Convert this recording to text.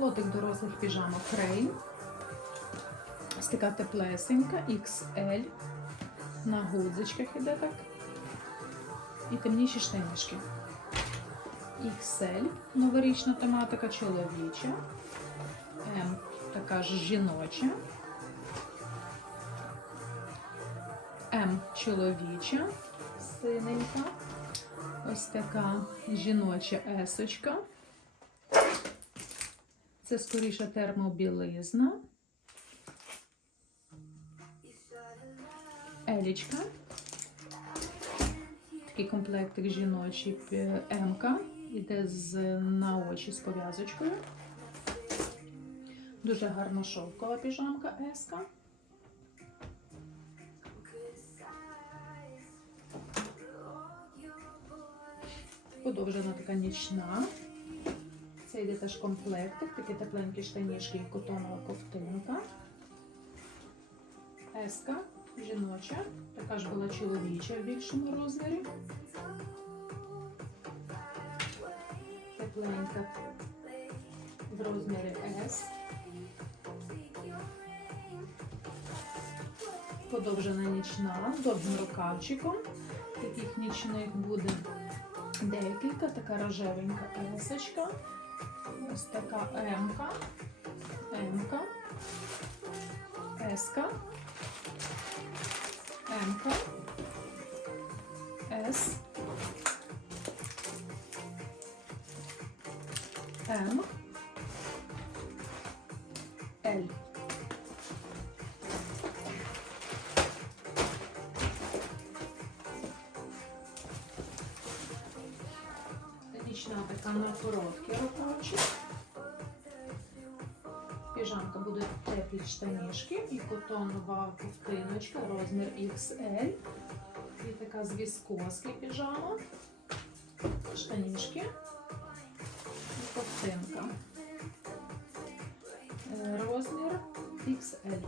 Лотик дорослих піжамок Крейн. Ось така теплесенька, XL. На гудзичках іде так. І темніші штанішки. XL, новорічна тематика чоловіча. М така ж жіноча. М чоловіча, синенька. Ось така жіноча есочка. Це скоріше термобілизна. Елічка. Такий комплектик жіночий М-ка. Іде з на очі з пов'язочкою. Дуже гарна шовкова піжамка С-ка. Подовжена така нічна. Це йде теж комплектик, такі тепленькі штанішки і котонова ковтинка. Еска жіноча, така ж була чоловіча в більшому розмірі. Тепленька в розмірі S. Подовжена нічна, з довгим рукавчиком. Таких нічних буде декілька, така рожевенька есочка. Ось така М-ка, М-ка, С-ка, М-ка, С, М, Л. Нічна така на короткі рукавчик. Піжамка буде теплі штанішки і котонова ковтиночка, розмір XL. І така з віскоски піжама, штанішки і ковтинка. Е, Розмір XL.